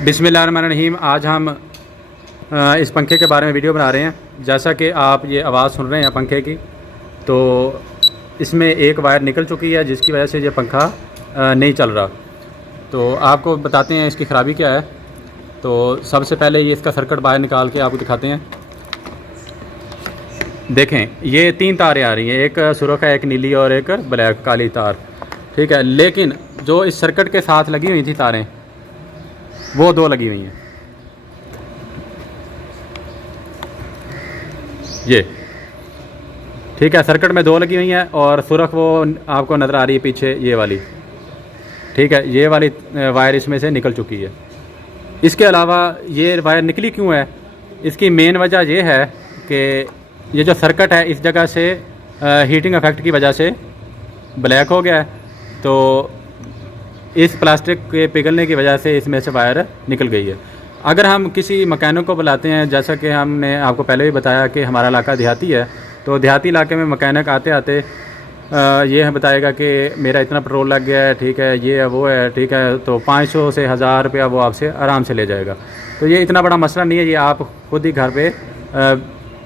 बिस्मिल्लाहिर्रहमानिर्रहीम। आज हम इस पंखे के बारे में वीडियो बना रहे हैं। जैसा कि आप ये आवाज़ सुन रहे हैं पंखे की, तो इसमें एक वायर निकल चुकी है जिसकी वजह से ये पंखा नहीं चल रहा। तो आपको बताते हैं इसकी ख़राबी क्या है। तो सबसे पहले ये इसका सर्किट बाहर निकाल के आपको दिखाते हैं। देखें, ये 3 तारें आ रही हैं, एक सुर्ख है, एक नीली और एक ब्लैक काली तार, ठीक है। लेकिन जो इस सर्किट के साथ लगी हुई थी तारें, वो 2 लगी हुई हैं। ये ठीक है, सर्किट में 2 लगी हुई हैं और सुर्ख वो आपको नज़र आ रही है पीछे, ये वाली, ठीक है। ये वाली वायर इसमें से निकल चुकी है। इसके अलावा ये वायर निकली क्यों है, इसकी मेन वजह ये है कि ये जो सर्किट है इस जगह से हीटिंग इफेक्ट की वजह से ब्लैक हो गया है। तो इस प्लास्टिक के पिघलने की वजह से इसमें से वायर निकल गई है। अगर हम किसी मैकेनिक को बुलाते हैं, जैसा कि हमने आपको पहले भी बताया कि हमारा इलाका देहाती है, तो देहाती इलाके में मैकेनिक आते आते ये बताएगा कि मेरा इतना पेट्रोल लग गया है, ठीक है, ये है वो है, ठीक है, तो 500 से 1000 रुपया वो आपसे आराम से ले जाएगा। तो ये इतना बड़ा मसला नहीं है, ये आप खुद ही घर पे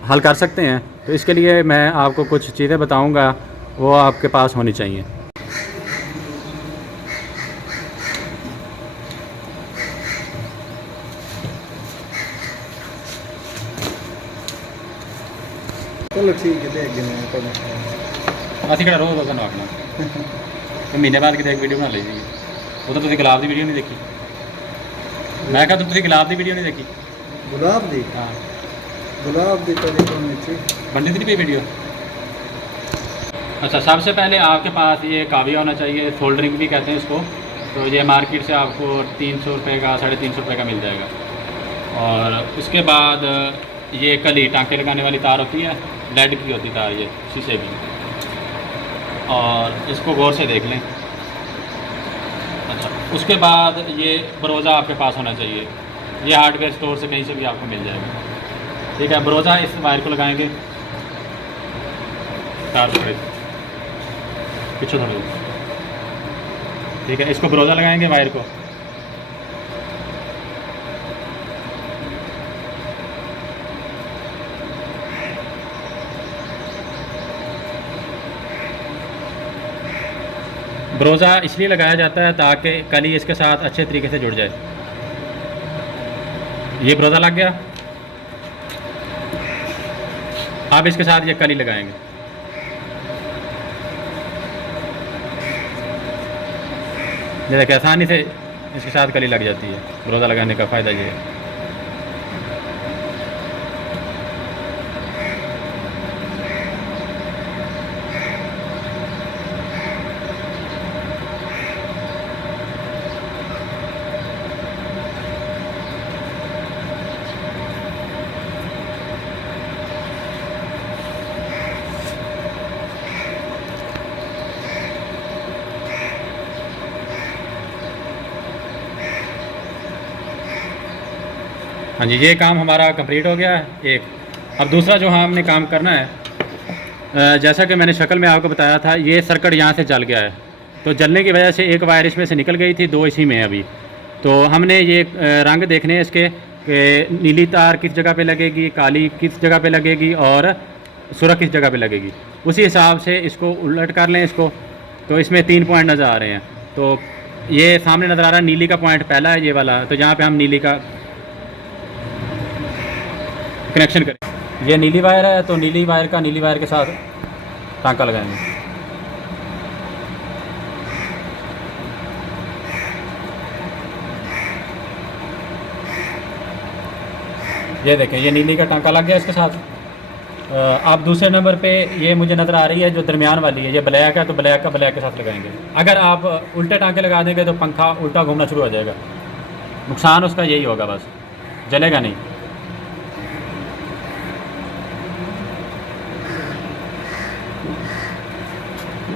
हल कर सकते हैं। तो इसके लिए मैं आपको कुछ चीज़ें बताऊँगा, वो आपके पास होनी चाहिए। चलो ठीक है, देख देना ਅਸੀਂ ਕਿਹੜਾ ਰੋਜ਼ ਬਸਨ ਆਖਣਾ ਤੇ ਮਹੀਨੇ ਬਾਅਦ ਕਿਤੇ ਇੱਕ ਵੀਡੀਓ ਬਣਾ ਲਈ ਜੀ। ਉਹ ਤਾਂ ਤੁਸੀਂ ਗੁਲਾਬ ਦੀ ਵੀਡੀਓ ਨਹੀਂ ਦੇਖੀ। ਮੈਂ ਕਿਹਾ ਤੁਸੀਂ ਗੁਲਾਬ ਦੀ ਵੀਡੀਓ नहीं देखी। गुलाब दी? हाँ, गुलाब दी तो देखो नीचे बनती थी नहीं वीडियो। अच्छा, सबसे पहले आपके पास ये काविया होना चाहिए, सोल्डरिंग भी कहते हैं इसको। तो ये मार्केट से आपको 300 रुपये का, 350 रुपये का मिल जाएगा। और उसके बाद ये कली टाँके लगाने वाली तार होती है, लेड की होती तार, ये शीशे की। और इसको गौर से देख लें। अच्छा, उसके बाद ये बरोज़ा आपके पास होना चाहिए। ये हार्डवेयर स्टोर से कहीं से भी आपको मिल जाएगा, ठीक है। बरोज़ा इस वायर को लगाएंगे, तार थोड़े पीछे थोड़े, ठीक है। इसको बरोज़ा लगाएंगे वायर को। ब्रोज़ा इसलिए लगाया जाता है ताकि कली इसके साथ अच्छे तरीके से जुड़ जाए। ये ब्रोज़ा लग गया। अब इसके साथ ये कली लगाएंगे। ये देखिए, आसानी से इसके साथ कली लग जाती है। ब्रोज़ा लगाने का फ़ायदा ये है। हाँ जी, ये काम हमारा कंप्लीट हो गया है एक। अब दूसरा जो हमने काम करना है, जैसा कि मैंने शक्ल में आपको बताया था, ये सर्किट यहाँ से जल गया है। तो जलने की वजह से एक वायर इसमें से निकल गई थी, 2 इसी में अभी। तो हमने ये रंग देखने हैं इसके कि नीली तार किस जगह पे लगेगी, काली किस जगह पे लगेगी और सुर्ख किस जगह पे लगेगी। उसी हिसाब से इसको उलट कर लें इसको। तो इसमें 3 पॉइंट नज़र आ रहे हैं। तो ये सामने नज़र आ रहा है नीली का पॉइंट पहला है, ये वाला। तो यहाँ पर हम नीली का कनेक्शन करें। ये नीली वायर है, तो नीली वायर का नीली वायर के साथ टांका लगाएंगे। ये देखें, ये नीली का टांका लग गया इसके साथ। अब दूसरे नंबर पे ये मुझे नज़र आ रही है जो दरमियान वाली है, ये ब्लैक है, तो ब्लैक का ब्लैक के साथ लगाएंगे। अगर आप उल्टे टांके लगा देंगे तो पंखा उल्टा घूमना शुरू हो जाएगा। नुकसान उसका यही होगा, बस जलेगा नहीं।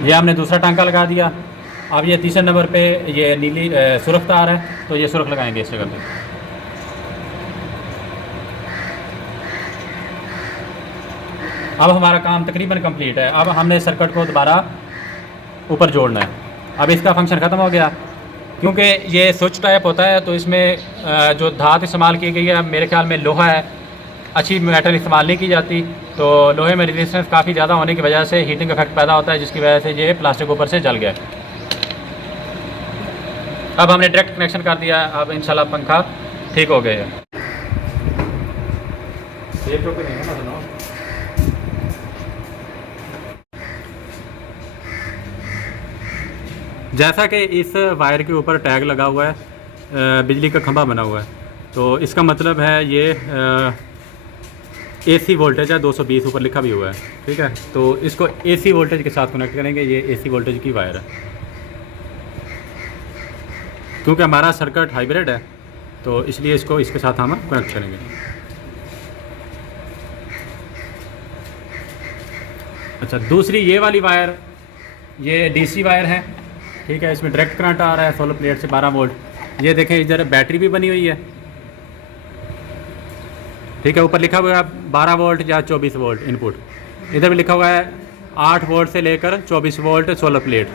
ये हमने दूसरा टांका लगा दिया। अब ये तीसरे नंबर पे ये नीली सुर्ख तार है, तो ये सुर्ख लगाएंगे इस जगह पे। अब हमारा काम तकरीबन कंप्लीट है। अब हमने सर्किट को दोबारा ऊपर जोड़ना है। अब इसका फंक्शन ख़त्म हो गया। क्योंकि ये स्विच टाइप होता है तो इसमें जो धात इस्तेमाल की गई है मेरे ख्याल में लोहा है, अच्छी मेटल इस्तेमाल नहीं की जाती, तो लोहे में रेजिस्टेंस काफ़ी ज़्यादा होने की वजह से हीटिंग इफेक्ट पैदा होता है, जिसकी वजह से ये प्लास्टिक ऊपर से जल गया। अब हमने डायरेक्ट कनेक्शन कर दिया, अब इंशाल्लाह पंखा ठीक हो गया है। जैसा कि इस वायर के ऊपर टैग लगा हुआ है, बिजली का खंभा बना हुआ है, तो इसका मतलब है ये एसी वोल्टेज है 220 ऊपर लिखा भी हुआ है। ठीक है, तो इसको एसी वोल्टेज के साथ कनेक्ट करेंगे। ये एसी वोल्टेज की वायर है, क्योंकि हमारा सर्किट हाइब्रिड है तो इसलिए इसको इसके साथ हम कनेक्ट करेंगे। अच्छा, दूसरी ये वाली वायर, ये डीसी वायर है। ठीक है, इसमें डायरेक्ट करंट आ रहा है सोलर प्लेट से 12 वोल्ट। ये देखें इधर बैटरी भी बनी हुई है। ठीक है, ऊपर लिखा हुआ है 12 वोल्ट या 24 वोल्ट इनपुट। इधर भी लिखा हुआ है 8 वोल्ट से लेकर 24 वोल्ट सोलर प्लेट।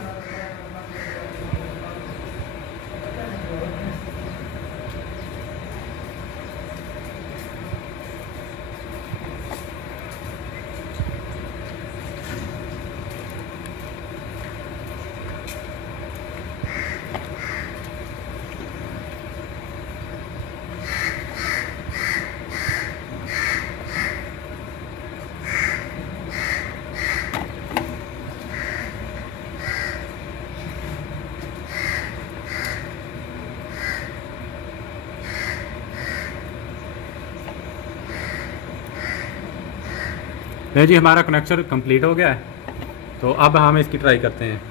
नहीं जी, हमारा कनेक्शन कंप्लीट हो गया है, तो अब हम इसकी ट्राई करते हैं।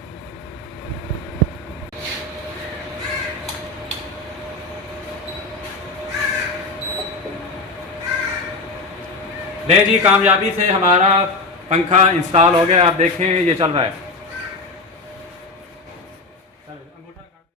नहीं जी, कामयाबी से हमारा पंखा इंस्टॉल हो गया। आप देखें ये चल रहा है।